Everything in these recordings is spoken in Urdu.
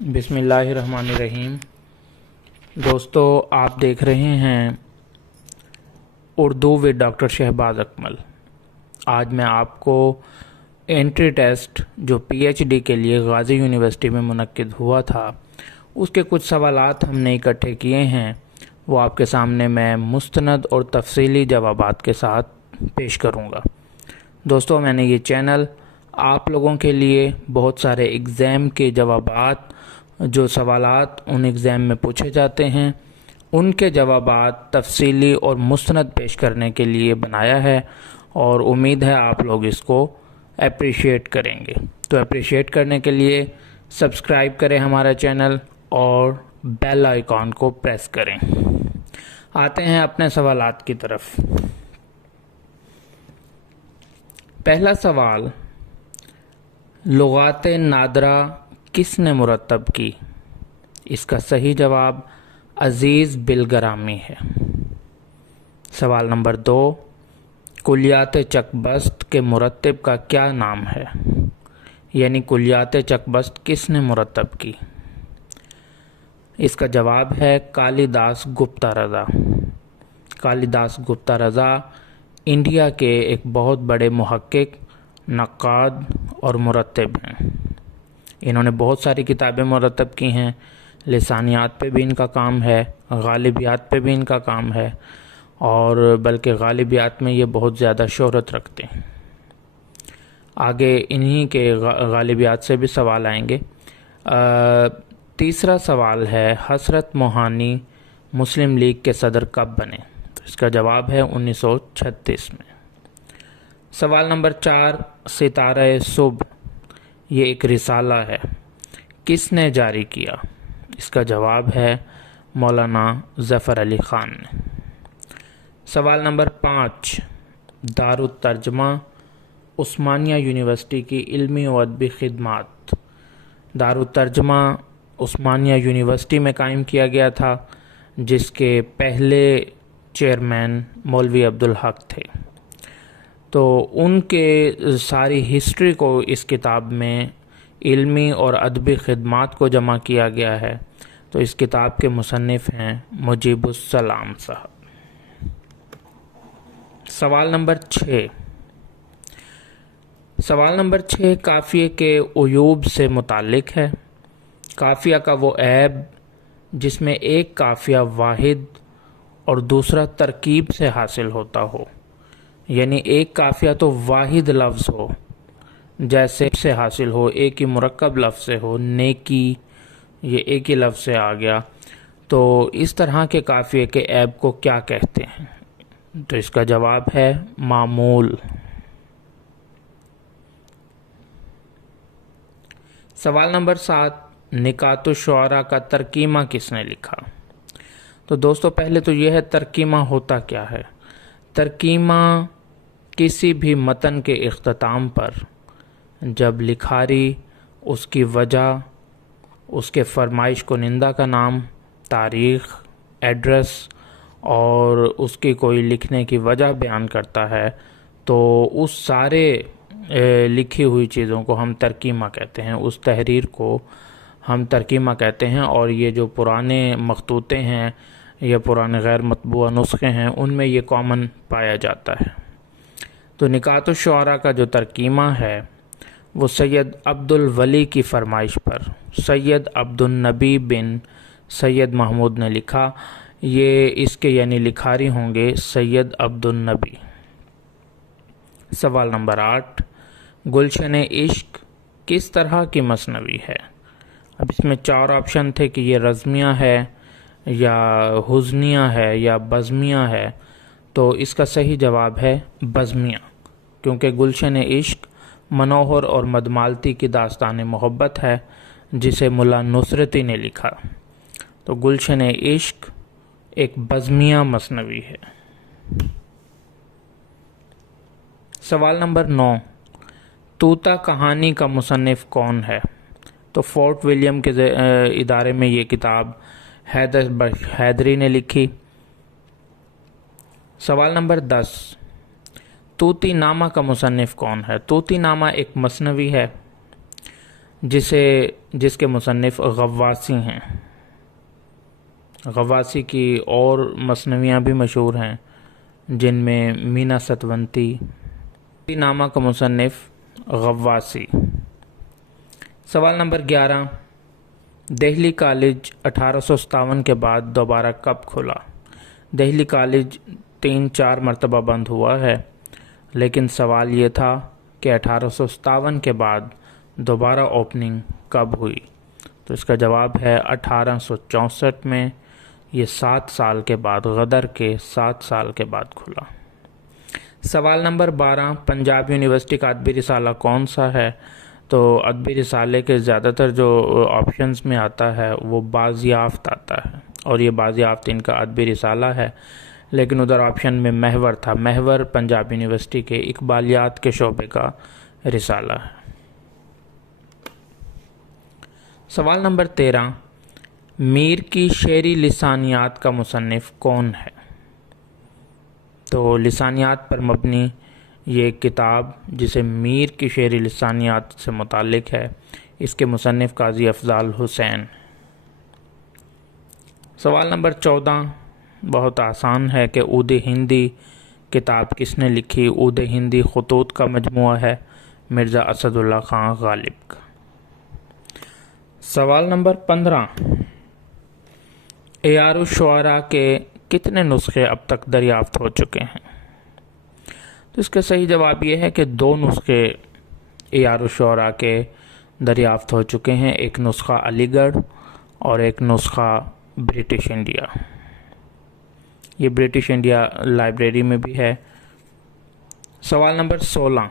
بسم اللہ الرحمن الرحیم۔ دوستو، آپ دیکھ رہے ہیں اردو ود ڈاکٹر شہباز اکمل۔ آج میں آپ کو انٹری ٹیسٹ جو پی ایچ ڈی کے لیے غازی یونیورسٹی میں منعقد ہوا تھا، اس کے کچھ سوالات ہم نے اکٹھے کیے ہیں، وہ آپ کے سامنے میں مستند اور تفصیلی جوابات کے ساتھ پیش کروں گا۔ دوستو، میں نے یہ چینل آپ لوگوں کے لیے بہت سارے ایگزام کے جوابات، جو سوالات ان ایگزام میں پوچھے جاتے ہیں، ان کے جوابات تفصیلی اور مستند پیش کرنے کے لیے بنایا ہے، اور امید ہے آپ لوگ اس کو اپریشیٹ کریں گے۔ تو اپریشیٹ کرنے کے لیے سبسکرائب کریں ہمارا چینل اور بیل آئیکن کو پریس کریں۔ آتے ہیں اپنے سوالات کی طرف۔ پہلا سوال، لغات نادرہ کس نے مرتب کی؟ اس کا صحیح جواب عزیز بالگرامی ہے۔ سوال نمبر 2، کلیات چک بست کے مرتب کا کیا نام ہے؟ یعنی کلیات چک بست کس نے مرتب کی؟ اس کا جواب ہے کالی داس گپتا رضا۔ کالی داس گپتا رضا انڈیا کے ایک بہت بڑے محقق، نقاد اور مرتب ہیں۔ انہوں نے بہت ساری کتابیں مرتب کی ہیں، لسانیات پہ بھی ان کا کام ہے، غالبیات پہ بھی ان کا کام ہے، اور بلکہ غالبیات میں یہ بہت زیادہ شہرت رکھتے ہیں۔ آگے انہی کے غالبیات سے بھی سوال آئیں گے۔ تیسرا سوال ہے، حسرت موہانی مسلم لیگ کے صدر کب بنے؟ تو اس کا جواب ہے 1936 میں۔ سوال نمبر 4، ستارہ صبح یہ ایک رسالہ ہے، کس نے جاری کیا؟ اس کا جواب ہے مولانا ظفر علی خان نے۔ سوال نمبر 5، دارالترجمہ عثمانیہ یونیورسٹی کی علمی و ادبی خدمات۔ دارالترجمہ عثمانیہ یونیورسٹی میں قائم کیا گیا تھا، جس کے پہلے چیئرمین مولوی عبدالحق تھے۔ تو ان کے ساری ہسٹری کو اس کتاب میں علمی اور ادبی خدمات کو جمع کیا گیا ہے۔ تو اس کتاب کے مصنف ہیں مجیب السلام صاحب۔ سوال نمبر 6، سوال نمبر 6 قافیے کے عیوب سے متعلق ہے۔ قافیہ کا وہ عیب جس میں ایک قافیہ واحد اور دوسرا ترکیب سے حاصل ہوتا ہو، یعنی ایک قافیہ تو واحد لفظ ہو، جیسے سے حاصل ہو، ایک ہی مرکب لفظ سے ہو، نیکی یہ ایک ہی لفظ سے آ گیا، تو اس طرح کے قافیے کے عیب کو کیا کہتے ہیں؟ تو اس کا جواب ہے معمول۔ سوال نمبر 7، نکات الشعراء کا ترکیمہ کس نے لکھا؟ تو دوستو، پہلے تو یہ ہے ترکیمہ ہوتا کیا ہے۔ ترکیمہ کسی بھی متن کے اختتام پر جب لکھاری، اس کی وجہ، اس کے فرمائش کنندہ کا نام، تاریخ، ایڈریس اور اس کی کوئی لکھنے کی وجہ بیان کرتا ہے، تو اس سارے لکھی ہوئی چیزوں کو ہم ترکیمہ کہتے ہیں، اس تحریر کو ہم ترکیمہ کہتے ہیں۔ اور یہ جو پرانے مخطوطے ہیں یا پرانے غیر مطبوعہ نسخے ہیں، ان میں یہ کامن پایا جاتا ہے۔ تو نکات الشعراء کا جو ترکیمہ ہے، وہ سید عبد الولی کی فرمائش پر سید عبد النبی بن سید محمود نے لکھا۔ یہ اس کے یعنی لکھاری ہوں گے سید عبد النبی۔ سوال نمبر 8، گلشن عشق کس طرح کی مثنوی ہے؟ اب اس میں 4 آپشن تھے کہ یہ رزمیہ ہے یا حزنیہ ہے یا بزمیہ ہے۔ تو اس کا صحیح جواب ہے بزمیہ، کیونکہ گلشن عشق منوہر اور مدمالتی کی داستان محبت ہے، جسے ملا نصرتی نے لکھا۔ تو گلشن عشق ایک بزمیہ مثنوی ہے۔ سوال نمبر 9، طوطا کہانی کا مصنف کون ہے؟ تو فورٹ ولیم کے ادارے میں یہ کتاب حیدری نے لکھی۔ سوال نمبر 10، طوطی نامہ کا مصنف کون ہے؟ طوطی نامہ ایک مثنوی ہے۔ جس کے مصنف غواصی ہیں۔ غواصی کی اور مثنویاں بھی مشہور ہیں، جن میں مینا ستونتی نامہ کا مصنف غواصی۔ سوال نمبر 11، دہلی کالج 1857 کے بعد دوبارہ کب کھلا؟ دہلی کالج 3-4 مرتبہ بند ہوا ہے، لیکن سوال یہ تھا کہ 1857 کے بعد دوبارہ اوپننگ کب ہوئی؟ تو اس کا جواب ہے 1864 میں۔ یہ 7 سال کے بعد، غدر کے 7 سال کے بعد کھلا۔ سوال نمبر 12، پنجاب یونیورسٹی کا ادبی رسالہ کون سا ہے؟ تو ادبی رسالے کے زیادہ تر جو آپشنز میں آتا ہے وہ بازیافت آتا ہے، اور یہ بازیافت ان کا ادبی رسالہ ہے، لیکن ادھر آپشن میں محور تھا۔ محور پنجاب یونیورسٹی کے اقبالیات کے شعبے کا رسالہ ہے۔ سوال نمبر 13، میر کی شعری لسانیات کا مصنف کون ہے؟ تو لسانیات پر مبنی یہ ایک کتاب جسے میر کی شعری لسانیات سے متعلق ہے، اس کے مصنف قاضی افضال حسین۔ سوال نمبر 14 بہت آسان ہے کہ عود ہندی کتاب کس نے لکھی؟ عود ہندی خطوط کا مجموعہ ہے، مرزا اسد اللہ خان غالب کا۔ سوال نمبر 15، اعیار الشعراء کے کتنے نسخے اب تک دریافت ہو چکے ہیں؟ تو اس کا صحیح جواب یہ ہے کہ 2 نسخے اعیار الشعراء کے دریافت ہو چکے ہیں، ایک نسخہ علی گڑھ اور ایک نسخہ برٹش انڈیا۔ یہ برٹش انڈیا لائبریری میں بھی ہے۔ سوال نمبر 16،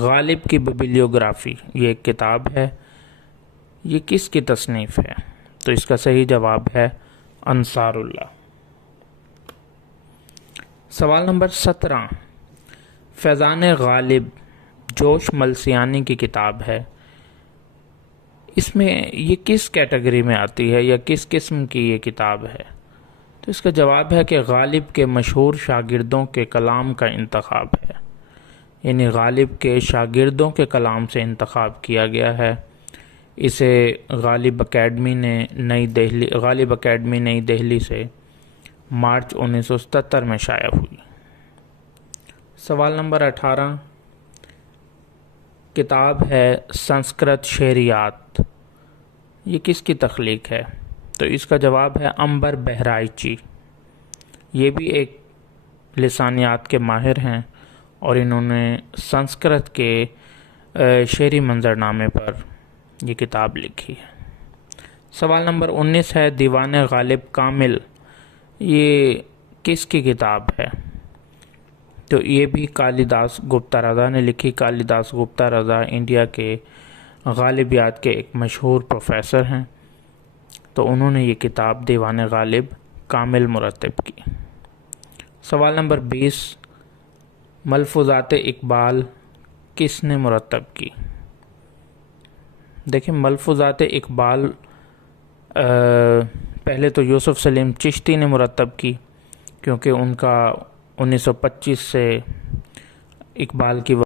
غالب کی ببلیوگرافی یہ ایک کتاب ہے، یہ کس کی تصنیف ہے؟ تو اس کا صحیح جواب ہے انصار اللہ۔ سوال نمبر 17، فیضان غالب جوش ملسیانی کی کتاب ہے، اس میں یہ کس کیٹیگری میں آتی ہے یا کس قسم کی یہ کتاب ہے؟ تو اس کا جواب ہے کہ غالب کے مشہور شاگردوں کے کلام کا انتخاب ہے، یعنی غالب کے شاگردوں کے کلام سے انتخاب کیا گیا ہے۔ اسے غالب اکیڈمی نئی دہلی سے مارچ 1977 میں شائع ہوئی۔ سوال نمبر 18، کتاب ہے سنسکرت شعریات، یہ کس کی تخلیق ہے؟ تو اس کا جواب ہے امبر بہرائچی۔ یہ بھی ایک لسانیات کے ماہر ہیں اور انہوں نے سنسکرت کے شعری منظرنامے پر یہ کتاب لکھی ہے۔ سوال نمبر 19 ہے دیوان غالب کامل، یہ کس کی کتاب ہے؟ تو یہ بھی کالی داس گپتا رضا نے لکھی۔ کالی داس گپتا رضا انڈیا کے غالبیات کے ایک مشہور پروفیسر ہیں، تو انہوں نے یہ کتاب دیوان غالب کامل مرتب کی۔ سوال نمبر 20، ملفوظات اقبال کس نے مرتب کی؟ دیکھیں ملفوظات اقبال پہلے تو یوسف سلیم چشتی نے مرتب کی، کیونکہ ان کا 1925 سے اقبال کی